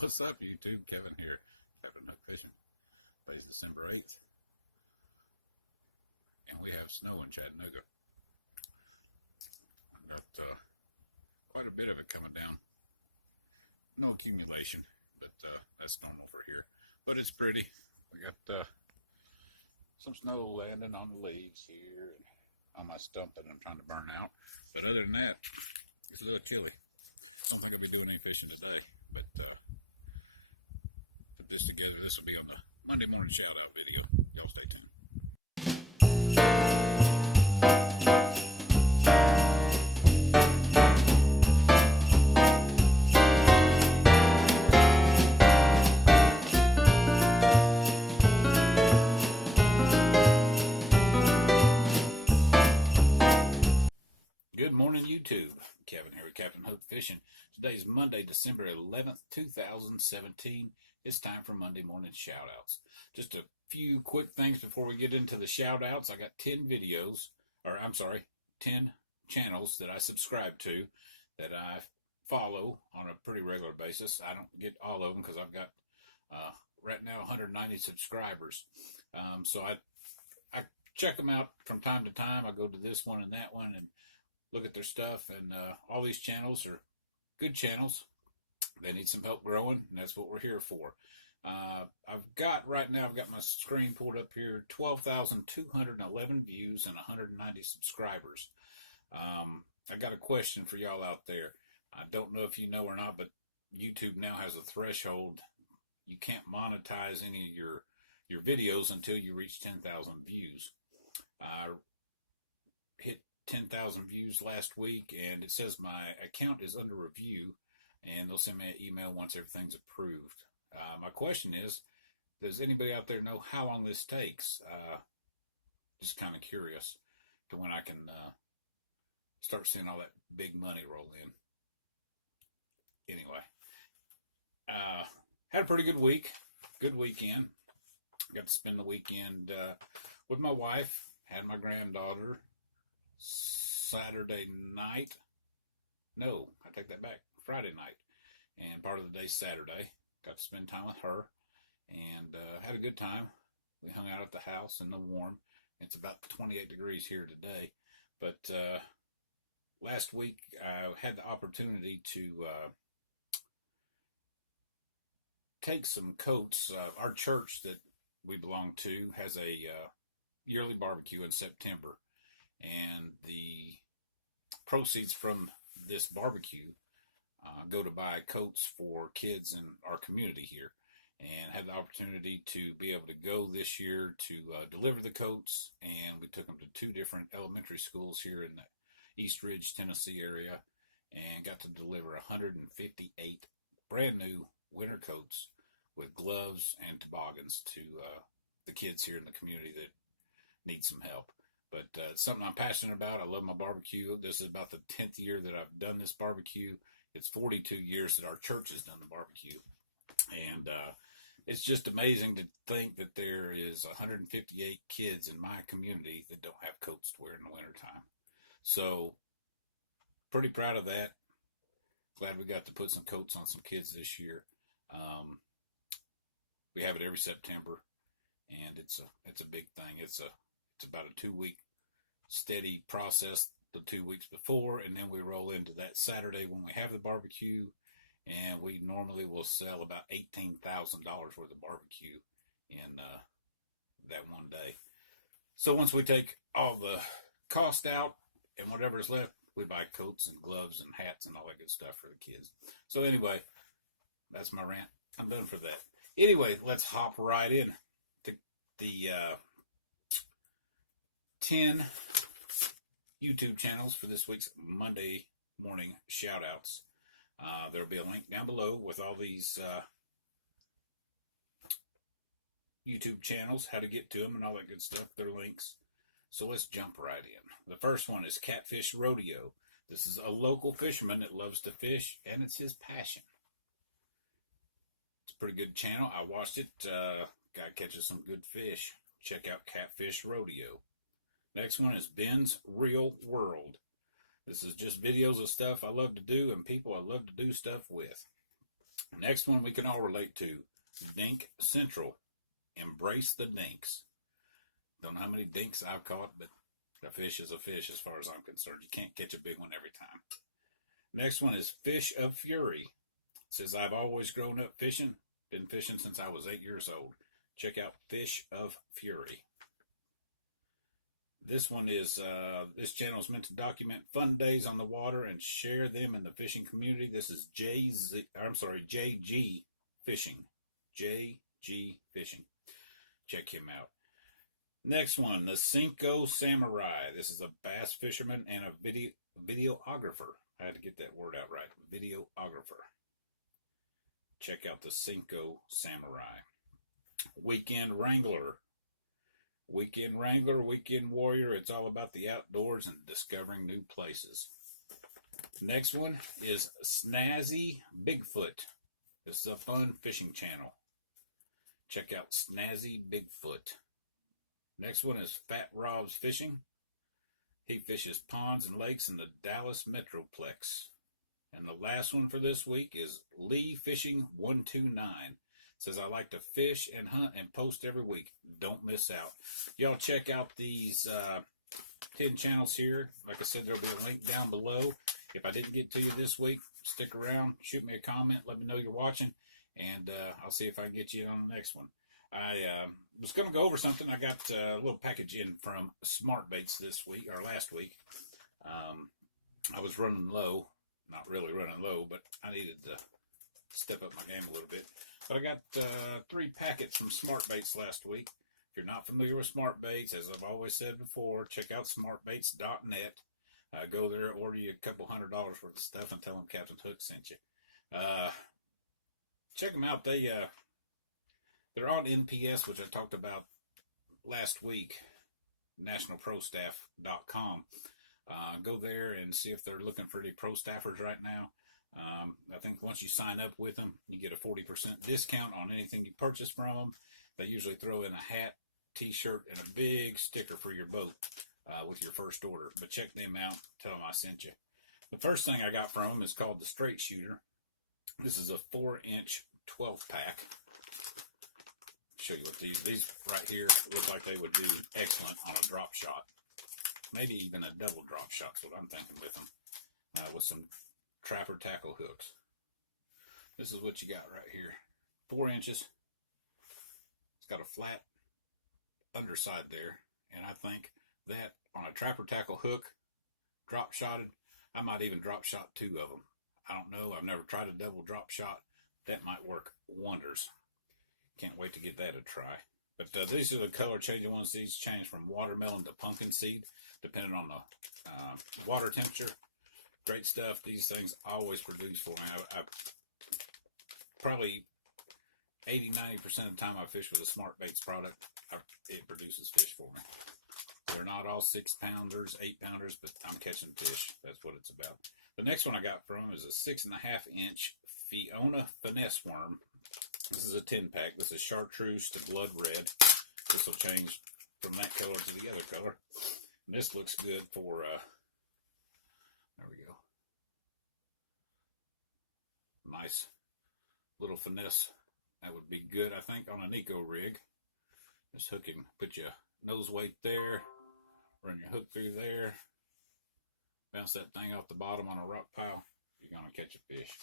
What's up, YouTube? Kevin here. Kevin Fishing. Today's December 8th. And we have snow in Chattanooga. Got quite a bit of it coming down. No accumulation, but that's normal for here. But it's pretty. We got some snow landing on the leaves here and on my stump that I'm trying to burn out. But other than that, it's a little chilly. I don't think I'll be doing any fishing today, but put this together. This will be on the Monday morning shout out video. Y'all stay tuned. Good morning, YouTube. Kevin here with Captain Hope Fishing. Today's Monday, December 11th, 2017. It's time for Monday morning shout-outs. Just a few quick things before we get into the shout-outs. I got 10 videos, or I'm sorry, 10 channels that I subscribe to that I follow on a pretty regular basis. I don't get all of them because I've got, right now, 190 subscribers. So I check them out from time to time. I go to this one and that one and look at their stuff, and all these channels are good channels. They need some help growing, and that's what we're here for. I've got my screen pulled up here, 12,211 views and 190 subscribers. I got a question for y'all out there. I don't know if you know or not, but YouTube now has a threshold. You can't monetize any of your videos until you reach 10,000 views. Hit 10,000 views last week, and it says my account is under review, and they'll send me an email once everything's approved. My question is, does anybody out there know how long this takes? Just kind of curious to when I can start seeing all that big money roll in. Anyway, had a pretty good week, good weekend. Got to spend the weekend with my wife, had my granddaughter Saturday night. No, I take that back. Friday night. And part of the day Saturday. Got to spend time with her. And had a good time. We hung out at the house in the warm. It's about 28 degrees here today. But last week I had the opportunity to take some coats. Our church that we belong to has a yearly barbecue in September. And the proceeds from this barbecue go to buy coats for kids in our community here. And had the opportunity to be able to go this year to deliver the coats. And we took them to 2 different elementary schools here in the East Ridge, Tennessee area. And got to deliver 158 brand new winter coats with gloves and toboggans to the kids here in the community that need some help. But it's something I'm passionate about. I love my barbecue. This is about the 10th year that I've done this barbecue. It's 42 years that our church has done the barbecue. And it's just amazing to think that there is 158 kids in my community that don't have coats to wear in the wintertime. So, pretty proud of that. Glad we got to put some coats on some kids this year. We have it every September, and it's a big thing. It's about a 2-week steady process the 2 weeks before, and then we roll into that Saturday when we have the barbecue, and we normally will sell about $18,000 worth of barbecue in that one day. So once we take all the cost out and whatever is left, we buy coats and gloves and hats and all that good stuff for the kids. So anyway, that's my rant. I'm done for that. Anyway, let's hop right in to the 10 YouTube channels for this week's Monday morning shout-outs. There'll be a link down below with all these YouTube channels, how to get to them and all that good stuff. They're links. So let's jump right in. The first one is Catfish Rodeo. This is a local fisherman that loves to fish, and it's his passion. It's a pretty good channel. I watched it. Guy catches some good fish. Check out Catfish Rodeo. Next one is Ben's Real World. This is just videos of stuff I love to do and people I love to do stuff with. Next one we can all relate to, DINKCENTRAL. Embrace the dinks. Don't know how many dinks I've caught, but a fish is a fish as far as I'm concerned. You can't catch a big one every time. Next one is Fish of Fury. It says, I've always grown up fishing. Been fishing since I was 8 years old. Check out Fish of Fury. This one is, this channel is meant to document fun days on the water and share them in the fishing community. This is JAYG Fishing. JAYG Fishing. Check him out. Next one, THESENKOSAMURAI. This is a bass fisherman and a videographer. I had to get that word out right. Videographer. Check out THESENKOSAMURAI. Weekend Wrangler. Weekend Wrangler, Weekend Warrior. It's all about the outdoors and discovering new places. Next one is SNAZZYBIGFOOT. This is a fun fishing channel. Check out SNAZZYBIGFOOT. Next one is Fat Rob's Fishing. He fishes ponds and lakes in the Dallas Metroplex. And the last one for this week is Lee Fishing 129. Says, I like to fish and hunt and post every week. Don't miss out. Y'all check out these 10 channels here. Like I said, there'll be a link down below. If I didn't get to you this week, stick around, shoot me a comment, let me know you're watching, and I'll see if I can get you in on the next one. I was going to go over something. I got a little package in from Smart Baits this week, or last week. I was running low. Not really running low, but I needed to step up my game a little bit. But I got 3 packets from Smart Baits last week. If you're not familiar with Smart Baits, as I've always said before, check out smartbaits.net. Go there, order you a couple $100 worth of stuff, and tell them Captain Hook sent you. Check them out. They're on NPS, which I talked about last week, nationalprostaff.com. Go there and see if they're looking for any pro staffers right now. I think once you sign up with them, you get a 40% discount on anything you purchase from them. They usually throw in a hat, t-shirt, and a big sticker for your boat with your first order. But check them out. Tell them I sent you. The first thing I got from them is called the Straight Shooter. This is a 4-inch 12-pack. Show you what these right here look like they would do excellent on a drop shot. Maybe even a double drop shot's what I'm thinking with them. With some trapper tackle hooks. This is what you got right here. 4 inches. It's got a flat underside there. And I think that on a trapper tackle hook, drop shotted, I might even drop shot 2 of them. I don't know. I've never tried a double drop shot. That might work wonders. Can't wait to get that a try. But these are the color changing ones. These change from watermelon to pumpkin seed, depending on the water temperature. Great stuff. These things always produce for me. I probably 80-90% of the time I fish with a Smart Baits product, it produces fish for me. They're not all 6-pounders, 8-pounders, but I'm catching fish. That's what it's about. The next one I got from is a 6.5-inch Fiona Finesse worm. This is a 10-pack. This is chartreuse to blood red. This will change from that color to the other color. And this looks good for, there we go. Nice little finesse. That would be good, I think, on an eco rig. Just hook him, put your nose weight there, run your hook through there, bounce that thing off the bottom on a rock pile. You're going to catch a fish.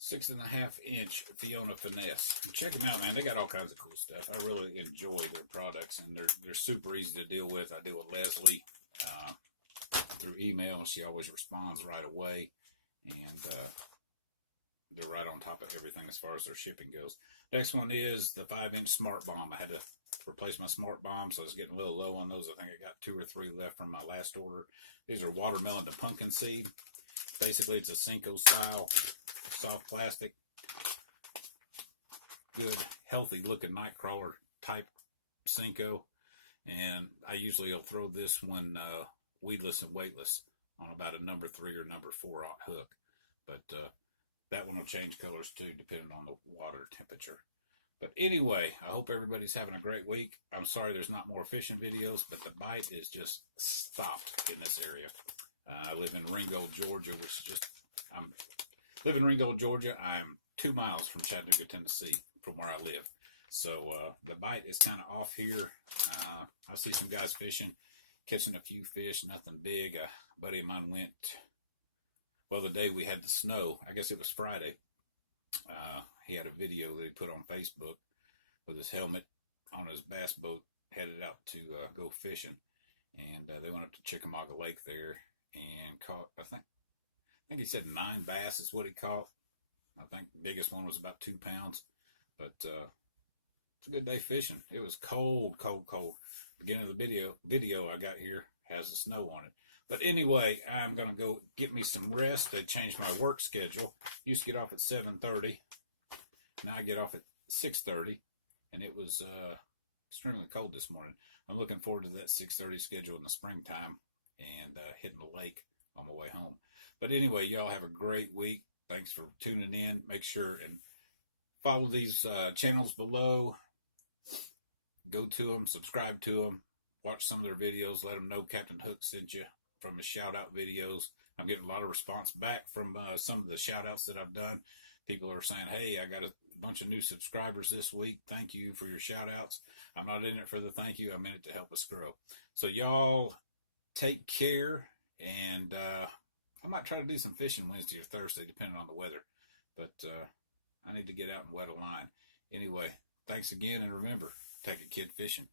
6.5-inch Fiona Finesse. Check them out, man. They got all kinds of cool stuff. I really enjoy their products, and they're super easy to deal with. I deal with Leslie through email, and she always responds right away. And they're right on top of everything as far as their shipping goes. Next one is the 5-inch Smart Bomb. I had to replace my Smart Bomb, so I was getting a little low on those. I think I got 2 or 3 left from my last order. These are watermelon to pumpkin seed. Basically, it's a Senko style, soft plastic, good, healthy looking night crawler type Senko. And I usually will throw this one weedless and weightless on about a number 3 or number 4 hook. But that one will change colors too, depending on the water temperature. But anyway, I hope everybody's having a great week. I'm sorry there's not more fishing videos, but the bite is just stopped in this area. I live in Ringo, Georgia, which is just, I'm live in Wrangler, Georgia. I'm 2 miles from Chattanooga, Tennessee, from where I live. So the bite is kind of off here. I see some guys fishing, catching a few fish, nothing big. A buddy of mine went, well, the day we had the snow, I guess it was Friday. He had a video that he put on Facebook with his helmet on his bass boat, headed out to go fishing. And they went up to Chickamauga Lake there and caught, I think he said 9 bass is what he caught. I think the biggest one was about 2 pounds. But it's a good day fishing. It was cold, cold, cold. Beginning of the video I got here has the snow on it. But anyway, I'm going to go get me some rest. They changed my work schedule. Used to get off at 7:30. Now I get off at 6:30. And it was extremely cold this morning. I'm looking forward to that 6:30 schedule in the springtime and hitting the lake on my way home. But anyway, y'all have a great week. Thanks for tuning in. Make sure and follow these channels below. Go to them, subscribe to them, watch some of their videos. Let them know Captain Hook sent you from his shout-out videos. I'm getting a lot of response back from some of the shout-outs that I've done. People are saying, hey, I got a bunch of new subscribers this week. Thank you for your shout-outs. I'm not in it for the thank you. I'm in it to help us grow. So y'all take care, and I might try to do some fishing Wednesday or Thursday, depending on the weather. But I need to get out and wet a line. Anyway, thanks again, and remember, take a kid fishing.